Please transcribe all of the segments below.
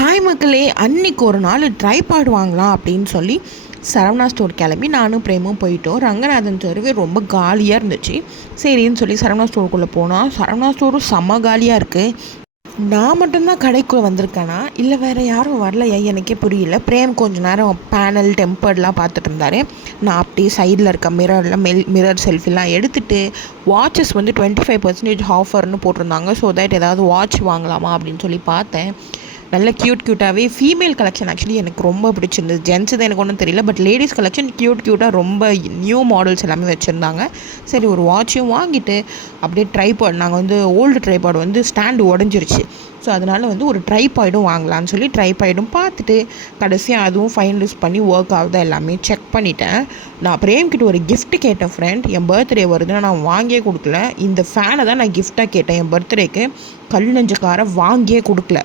Hi மக்களே, அன்றைக்கி ஒரு நாள் ட்ரைபாட் வாங்கலாம் அப்படின்னு சொல்லி சரவணா ஸ்டோர் கிளம்பி நானும் பிரேமும் போயிட்டோம். ரங்கநாதன் தெருவே ரொம்ப காலியாக இருந்துச்சு. சரின்னு சொல்லி சரவணா ஸ்டோருக்குள்ளே போனால் சரவணா ஸ்டோரும் செம்ம காலியாக இருக்குது. நான் மட்டும்தான் கடைக்குள்ளே வந்திருக்கேனா இல்லை வேறு யாரும் வரலையா எனக்கே புரியல. பிரேம் கொஞ்சம் நேரம் பேனல் டெம்பர்ட்லாம் பார்த்துட்டு இருந்தார். நான் அப்படியே சைடில் இருக்க மிரர் செல்ஃபிலாம் எடுத்துகிட்டு வாட்சஸ் வந்து 25% ஆஃபர்னு போட்டிருந்தாங்க. ஸோ தட் ஏதாவது வாட்ச் வாங்கலாமா அப்படின்னு சொல்லி பார்த்தேன். நல்ல க்யூட்டாகவே ஃபீமேல் கலெக்ஷன் ஆக்சுவலி எனக்கு ரொம்ப பிடிச்சிருந்தது. ஜென்ஸு தான் எனக்கு ஒன்றும் தெரியல, பட் லேடிஸ் கலெக்ஷன் க்யூட்டாக ரொம்ப நியூ மாடல்ஸ் எல்லாமே வச்சுருந்தாங்க. சரி ஒரு வாட்சும் வாங்கிட்டு அப்படியே ட்ரைபாட், நாங்கள் வந்து ஓல்டு ட்ரைபாட் வந்து ஸ்டாண்டு உடஞ்சிருச்சு. ஸோ அதனால் வந்து ஒரு ட்ரைபாய்டும் வாங்கலான்னு சொல்லி ட்ரைபாய்டும் பார்த்துட்டு கடைசியாக அதுவும் ஃபைனலைஸ் பண்ணி ஒர்க் ஆகுதா எல்லாமே செக் பண்ணிட்டேன். நான் பிரேம்கிட்ட ஒரு கிஃப்ட் கேட்டேன் ஃப்ரெண்ட். என் பர்த்டே வருதுன்னு நான் வாங்கியே கொடுக்கல. இந்த ஃபேனை தான் நான் கிஃப்டாக கேட்டேன் என் பர்த்டேக்கு. கல் நெஞ்சக்காரை வாங்கியே கொடுக்கல.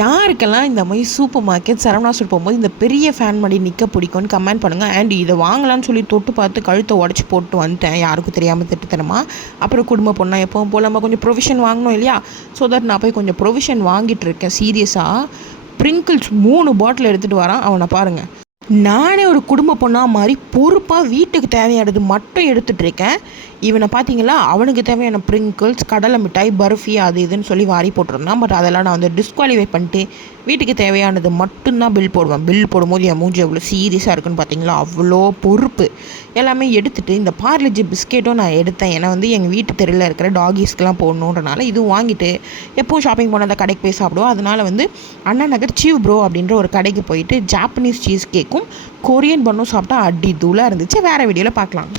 யாருக்கெல்லாம் இந்த மாதிரி சூப்பர் மார்க்கெட் சரவணா ஸ்டோர் போகும்போது இந்த பெரிய ஃபேன் மாதிரி நிற்க பிடிக்கும்னு கமெண்ட் பண்ணுங்கள். அண்ட் இதை வாங்கலான்னு சொல்லி தொட்டு பார்த்து கழுத்தை உடச்சி போட்டு வந்துட்டேன், யாருக்கும் தெரியாமல் திட்டுத்தனமா. அப்புறம் குடும்ப பொண்ணா எப்பவும் போல் நம்ம கொஞ்சம் ப்ரொவிஷன் வாங்கணும் இல்லையா? ஸோ தட் நான் போய் கொஞ்சம் ப்ரொவிஷன் வாங்கிட்டு இருக்கேன். சீரியஸாக ப்ரிங்கிள்ஸ் 3 பாட்டில் எடுத்துகிட்டு வரான் அவனை பாருங்கள். நானே ஒரு குடும்ப பொண்ணாக மாதிரி பொறுப்பாக வீட்டுக்கு தேவையானது மட்டும் எடுத்துகிட்டு இருக்கேன். இவனை பார்த்தீங்களா, அவனுக்கு தேவையான ப்ரிங்கிள்ஸ், கடலை மிட்டாய், பர்ஃபி அது இதுன்னு சொல்லி வாரி போட்டிருந்தான். பட் அதெல்லாம் நான் வந்து டிஸ்குவாலிஃபை பண்ணிட்டு வீட்டுக்கு தேவையானது மட்டும்தான் பில் போடுவேன். பில் போடும்போது என் மூஞ்சி எவ்வளோ சீரியஸாக இருக்குன்னு பார்த்தீங்களா, அவ்வளோ பொறுப்பு. எல்லாமே எடுத்துகிட்டு இந்த பார்லிஜி பிஸ்கெட்டும் நான் எடுத்தேன். ஏன்னா வந்து எங்கள் வீட்டு தெருவில் இருக்கிற டாகிஸ்க்கெலாம் போடணுன்றனால இதுவும் வாங்கிட்டு எப்போவும் ஷாப்பிங் போனால் அந்த கடைக்கு போய் சாப்பிடுவோம். அதனால் வந்து அண்ணா நகர் சீவ் ப்ரோ அப்படின்ற ஒரு கடைக்கு போயிட்டு ஜாப்பனீஸ் சீஸ் கேக்கும் கொரியன் பண்ணும் சாப்பிட்டா அடி தூளாக இருந்துச்சு. வேறு வீடியோவில் பார்க்கலாம்.